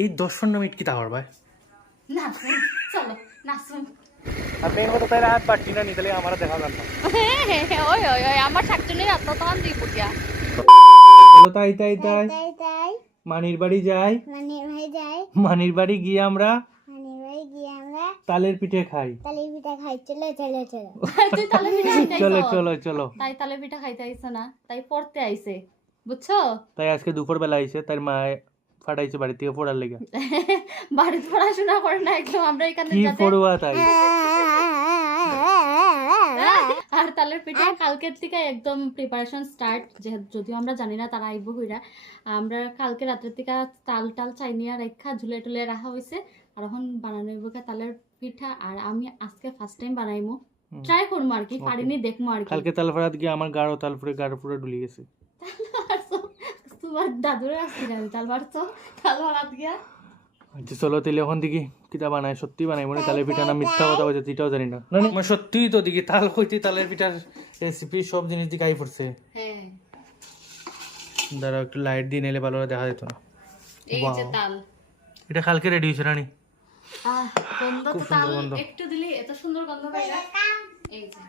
এই 10-15 মিনিট কি তাহর ভাই না চলো নাচুন। আপনি এর মতো তাইলে হাত পাচ্ছি না নিতে আমার দেখা যান না। ওই ওই ওই আমার শাকচুনির হাত তখন দিব গিয়া। চলো তাই তাই তাই তাই তাই মানির বাড়ি যাই। মানির ভাই যায়, মানির বাড়ি গিয়ে আমরা মানির ভাই গিয়ে আমরা তালের পিঠে খাই। তালের পিঠা খাই। চলো চলো চলো তুই তালে পিঠা খাইতে চলো আইছো? চলো চলো। তাই তালে পিঠা খাইতে আইছো না, তাই পড়তে আইছে বুঝছো। তাই আজকে দুপুর বেলা আইছে, তার মা ফাটাইছে বাড়ি থেকে পড়ার লেগে। বাড়িতে পড়াশোনা করে না একদম, আমরা এখানে কি যাতে পড়ুয়া তাই। আর তালের পিঠা কালকের থেকে একদম প্রিপারেশন স্টার্ট। যদিও আমরা জানি না তারা আইব হইরা, আমরা কালকে রাতের থেকে তাল টাল চাইনিয়া রেখা ঝুলে টুলে রাখা হয়েছে। আর এখন বানানো হইব তালের পিঠা। আর আমি আজকে ফার্স্ট টাইম বানাইমু, ট্রাই করবো আর কি, পারিনি দেখবো আর কি। কালকে তাল ফাড়াত গিয়ে আমার গাঢ় তাল পুরো ডুলি গেছে। তোমার দাদুরে আসছি না তাল পারছো, তাল পারাত গিয়া। আচ্ছা চলো তাহলে এখন দেখি কিটা বানায়, সত্যি বানাই মনে তালের পিঠা না মিথ্যা কথা বলছে এটাও জানি না। না না সত্যিই তো দেখি তাল কইতে তালের পিঠার রেসিপি সব জিনিস দিকে আই পড়ছে। হ্যাঁ দাঁড়াও একটু লাইট দিয়ে নিলে ভালো দেখা যেত না। এই যে তাল, এটা কালকে রেডি হয়েছে রানী। গন্ধ তো খুব তাল সুন্দর গন্ধ। একটু দিলে এত সুন্দর গন্ধ পাইরা। এই যে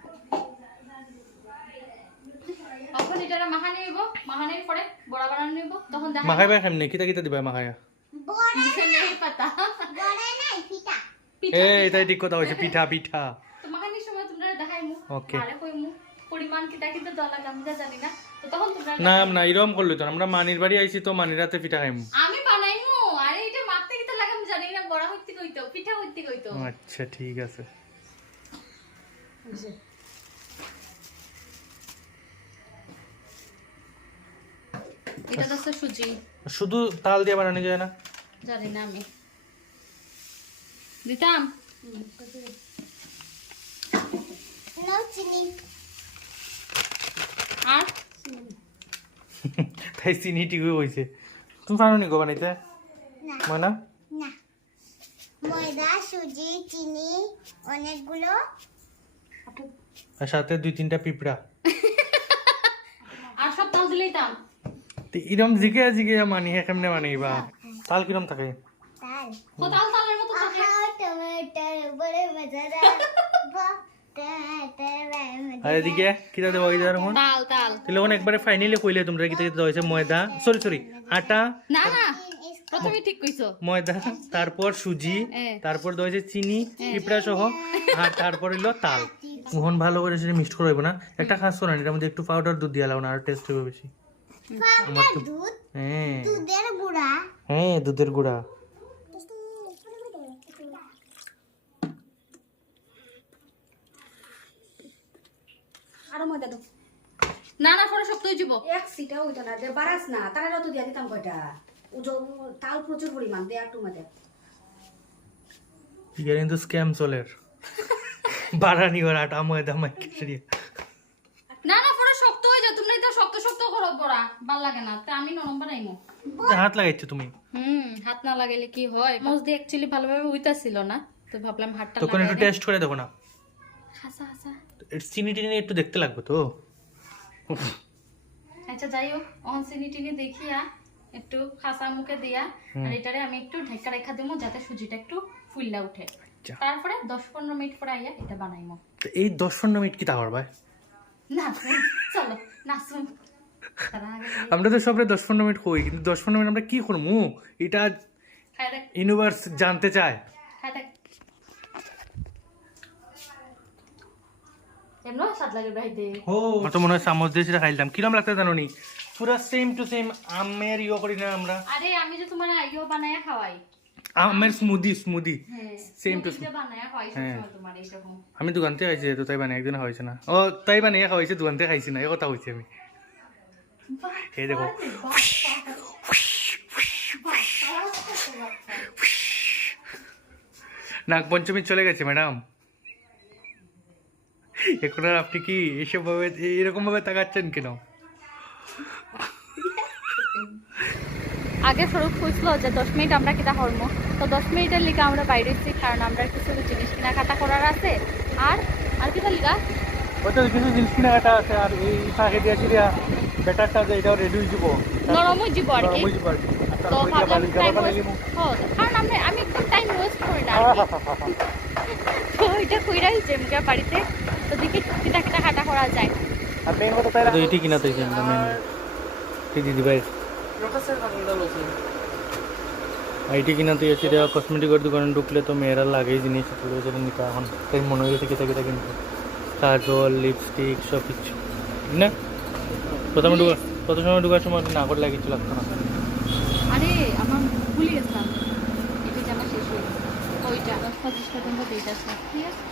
তখন এটা মাখানি নিব, মাখানির পরে বড়া বানানো নিব, তখন দেখা মাখাই বাই খাইনি কিটা কিটা দিবা মাখায়া। নেই পাতা বড় নাই পিঠা এটাই ঠিক কথা হয়েছে, পিঠা পিঠা। তো মাখানির সময় তোমরা দেখাইমু Okay. আরে কইমু পরিমাণ কিটা কিটা দলা আমি যা জানি না, তো তখন তোমরা না না এরকম করলো তো, আমরা মানির বাড়ি আইছি তো মানির রাতে পিঠা খাইমু। আমি বানাইমু। আরে এটা মাখতে কিটা লাগে আমি জানি না, বড়া হইতে কইতো পিঠা হইতে কইতো। আচ্ছা ঠিক আছে। এটা তো সুজি, শুধু তাল দিয়ে বানানো যায় না? জানি না আমি দিতাম। নাও চিনি আর তাই চিনি ঠিকই হয়েছে। তুমি পারো নি গো বানাইতে? না ময়না না ময়দা সুজি চিনি অনেকগুলো আর সাথে 2-3টা পিঁপড়া। আর সব তাল দিলেই দাম। তো এরম জিগে জিগে মানি কেমনে মানিবা? তাল কিরম থাকে? তাল ও তাল তালের মতো থাকে। টমেটোর বড় মজাদার আর এদিকে কিটা দেবো এই ধর তাল তাল তাহলে ওখানে একবারে ফাইনালি কইলে তোমরা কিটা কিটা দেওয়া হয়েছে ময়দা সরি আটা, না না প্রথমে ঠিক কইছো। ময়দা, তারপর সুজি, তারপর দেওয়া হয়েছে চিনি পিঁপড়া সহ, আর তারপর হইলো তাল। মোহন ভালো করে সেটা মিক্সড করে হইব না। একটা কাজ করো না, এটার মধ্যে একটু পাউডার দুধ দিয়ে লাও না, আর টেস্ট হবে বেশি। আমার তো দুধ হ্যাঁ দুধের গুঁড়া হ্যাঁ দুধের গুঁড়া। আরো ময়দা দাও না না পরে শক্ত হয়ে যাব। এক সিটা ওইটা না দে বারাস না তারা তো দিয়া দিতাম কয়টা তাল প্রচুর পরিমাণ দে একটু ময়দা ইয়ে কিন্তু স্ক্যাম চলের বাড়ানি ওর আটা ময়দা মাইকে। না না পরে শক্ত হয়ে যায়, তোমরা এটা শক্ত শক্ত করো বড়া, ভাল লাগে না। তা আমি নরম বানাইমু। হাত লাগাইছো তুমি? হাত না লাগাইলে কি হয়? মোজ দিয়ে অ্যাকচুয়ালি ভালোভাবে হইতাছিল না, তো ভাবলাম হাতটা তখন একটু টেস্ট করে দেখো না। হাসা হাসা। চিনি টিনি একটু দেখতে লাগবে তো। আচ্ছা যাই হোক, অন চিনি টিনি দেখিয়া একটু খাসা মুখে দিয়া আর এটারে আমি একটু ঢাকা রেখা দেবো যাতে সুজিটা একটু ফুললা উঠে। তারপরে 10-15 মিনিট পরে আইয়া এটা বানাইমু। তো এই 10-15 মিনিট কি তাহর ভাই? না চলো নাচুন। আমরা তো সবরে 10-15 মিনিট কই, কিন্তু 10-15 মিনিট আমরা কি করবো এটা খাই দেখ ইউনিভার্স জানতে চায়। খাই দেখ এমন স্বাদ লাগে ভাইতে। ও তো মনে হয় চামচ দিয়ে সেটা খাইলাম, কিরম লাগতে জানো নি? পুরা সেম টু সেম আমের ইয়ে করি না আমরা। আরে আমি যে তোমার আইও বানায়া খাওয়াই, আমের স্মুদি হ্যাঁ সেম টু যে বানায়া খাওয়াই সবসময় তোমার এইরকম। আমি দোকান থেকে খাইছি, তো তাই বানিয়ে একদিন খাওয়াইছে না। ও তাই বানিয়ে খাওয়াইছে, দোকান থেকে খাইছি না, এই কথা হয়েছে আমি। এই দেখো নাগ পঞ্চমী চলে গেছে ম্যাডাম, এখন আর আপনি কি এসব ভাবে এরকম ভাবে তাকাচ্ছেন কেন? আগে স্বরূপ খুঁজলো যে 10 মিনিট আমরা কিটা হরমো, তো 10 মিনিটের লিগে আমরা বাইরে এসেছি, কারণ আমরা কিছু জিনিস কেনাকাটা করার আছে। আর আর কিটা লিগা ওইটা কিছু জিনিস কেনাকাটা আছে, আর এই শাকে দিয়েছি ব্যাটারটা যে এটাও রেডি হয়ে যাবো, নরম হয়ে যাব আর কি। নরম হয়ে যাবো আর কি। তো ভাবলাম টাইম কারণ আমি একটু টাইম ওয়েস্ট করি না তো এটা কইরা হয়েছে মুখে বাড়িতে তো দেখি কিটা কিটা কাটা করা যায় তো এটি কিনা তো দিদি ভাই আইটি কিনা তো এসে কসমেটিকের দোকানে ঢুকলে তো মেয়েরা লাগেই জিনিস সেটা নিতে এখন তাই মনে হয়ে গেছে কিতা কিতা কিনতে কাজল লিপস্টিক সব কিছু না প্রথম সময় ঢুকার সময় না করলে কিছু লাগতো না আরে আমার ভুলে গেছিলাম এটা জানা শেষ হয়ে গেছে ওইটা 50 পর্যন্ত ডেট আছে ঠিক আছে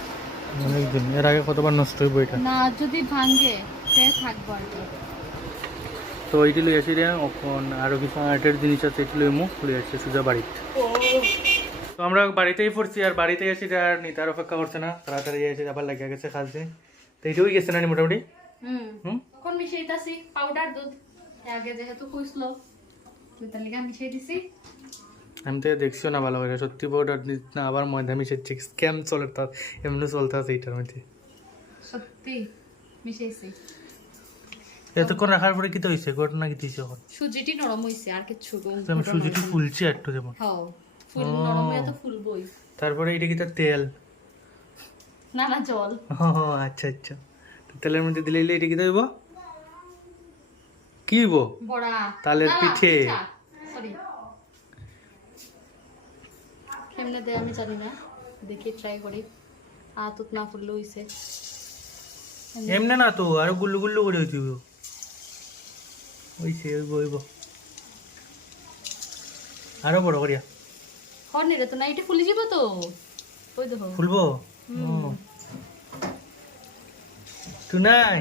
অনেকদিন এর আগে কতবার নষ্ট হইব এটা না যদি ভাঙে সে থাকবো আর কি তো এইটি লই আসি রে এখন আরও কিছু আর্টের জিনিস আছে এটি লই মুখ লই আসছে সোজা বাড়িতে তো আমরা বাড়িতেই পড়ছি আর বাড়িতে এসে আর নিতার অপেক্ষা করছে না তাড়াতাড়ি এসে আবার লাগিয়ে গেছে খালছে তো এইটাই গেছে না মোটামুটি এখন মিশাইতাছি পাউডার দুধ আগে যেহেতু কইছিল তুই তার লিগা মিশাই দিছি আমি তো দেখছিও না ভালো করে সত্যি পাউডার না আবার ময়দা মিশাচ্ছি স্ক্যাম চলে তার এমনি চলতে আছে এইটার মধ্যে সত্যি মিশাইছি এতক্ষণ রাখার পরে কি তো হয়েছে ঘটনা কি হয়েছে এখন সুজিটি নরম হইছে আর কিছু আমি সুজিটি ফুলছি একটু যেমন হ্যাঁ ফুল নরম হয়ে তো ফুলবই তারপরে এটা কি তার তেল না না জল ও আচ্ছা আচ্ছা তো তেলের মধ্যে দিলে এটা কি হইব কি হইব বড়া তালের পিঠে সরি কেমনে দেয় আমি জানি না দেখি ট্রাই করি তুত না ফুললে হইছে এমনি না তো আরো গুল্লু গুল্লু করে হইতে হইব হইছে হইব আরো বড় করিয়া হর্নি রে তো না এটা ফুলে যাব তো ওই দেখো ফুলবো তুই নাই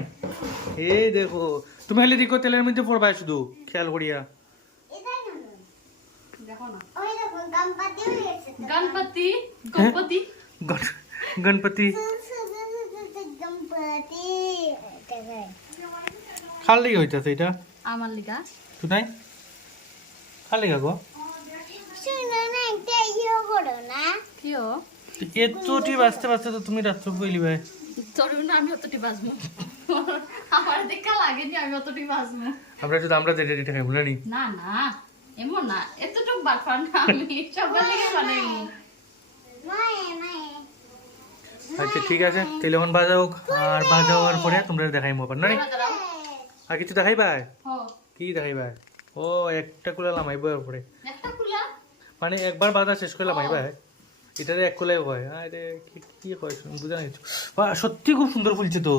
এই দেখো তুমি খালি দেখো তেলের মধ্যে পড়বা শুধু খেয়াল করিয়া দেখো না ওই দেখো গণপতি হয়ে গেছে গণপতি গণপতি গণপতি গণপতি খালি হইতাছে এটা আমার লিগা তুই নাই খালি গো শুনো না একটা ইয়ে করো না কিও এতটি বাঁচতে বাঁচতে তো তুমি রাত্র কইলি ভাই চলুন না আমি অতটি বাজবো আমার দেখা লাগেনি আমি অতটি বাজবো আমরা যেটা যেটা খাই বলে নি না না এমন না এতটুক বাটফার না আমি সবার লেগে বানাই মায়ে মায়ে আচ্ছা ঠিক আছে তাহলে এখন বাজা হোক আর বাজা হওয়ার পরে তোমরা দেখাই মোবাইল না আর কিছু দেখাই ভাই কি দেখাই ভাই ও একটা কুলা লামাইব এর পরে একটা কুলা মানে একবার বাজা শেষ করে লামাই ভাই এটারে এক কুলাই হয় আরে কি কয় বুঝা নাই সত্যি খুব সুন্দর ফুলছে তো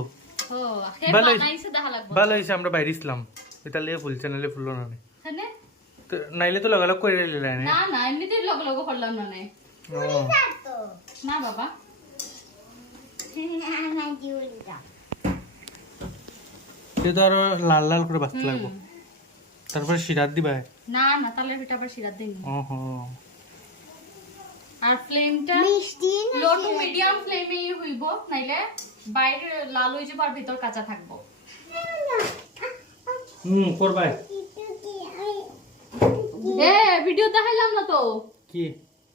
ও হে ভালো বানাইছে দেখা লাগবে ভালো হয়েছে আমরা বাইরে ইসলাম এটা লিয়ে ফুলছে নাহলে ফুললো না তানে তো নাইলে তো লাগালাগ করে নিলে না না এমনিতেই লগ লগ করলাম না নাই তো না বাবা না দিউলিটা সে তো আরো লাল লাল করে বাঁচতে লাগবো তারপরে সিরাত দিবা না না তাহলে এটা আবার সিরাত দেই ওহো আর ফ্লেমটা মিষ্টি লো টু মিডিয়াম ফ্লেমে হইব নাইলে বাইরে লাল হই যাবে আর ভিতর কাঁচা থাকবো করবাই এ ভিডিও দেখাইলাম না তো কি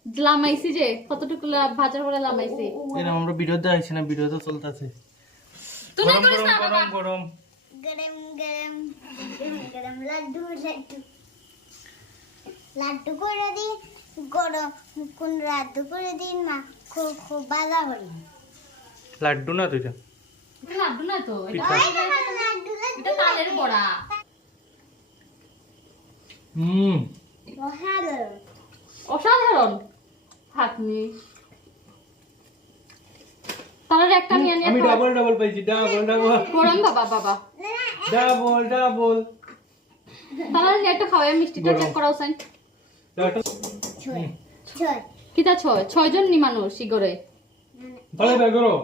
লামাইছি যে কতটুকু ভাজার পরে লামাইছি এরকম আমরা ভিডিও দেখাইছি না ভিডিও তো চলতেছে তুই না করিস না বাবা গরম গরম গরম গরম লাড্ডু লাড্ডু লাড্ডু করে দিন গরম কোন লাড্ডু করে দিন মা খুব খুব ভালো হলো লাড্ডু না তুইটা এটা লাড্ডু না তো এটা লাড্ডু এটা তালের বড়া ভালো অসাধারণ হাতনি তাহলে একটা নিয়ে নিয়ে আমি ডাবল পাইছি ডাবল গরম বাবা বাবা ডাবল তাহলে নিয়ে একটু খাওয়াই মিষ্টিটা চেক করাও সাইন ছয় ছয় কিটা 6 জন নি মানুষ ইগরে ভালো করো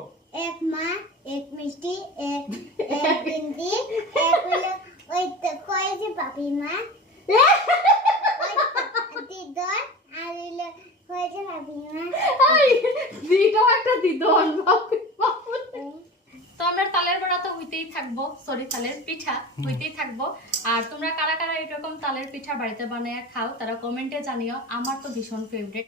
এক মা এক মিষ্টি এক এক বিন্দি এক হলো ওই তো কয় যে পাপি মা দিদন আর হলো কয় যে পাপি মা আই দিটাও একটা দিদন বাপরে বাপরে তো আমরা তালের বড়া তো হইতেই থাকবো সরি তালের পিঠা হইতেই থাকবো আর তোমরা কারা কারা এরকম তালের পিঠা বাড়িতে বানায় খাও তারা কমেন্টে জানিও আমার তো ভীষণ ফেভারিট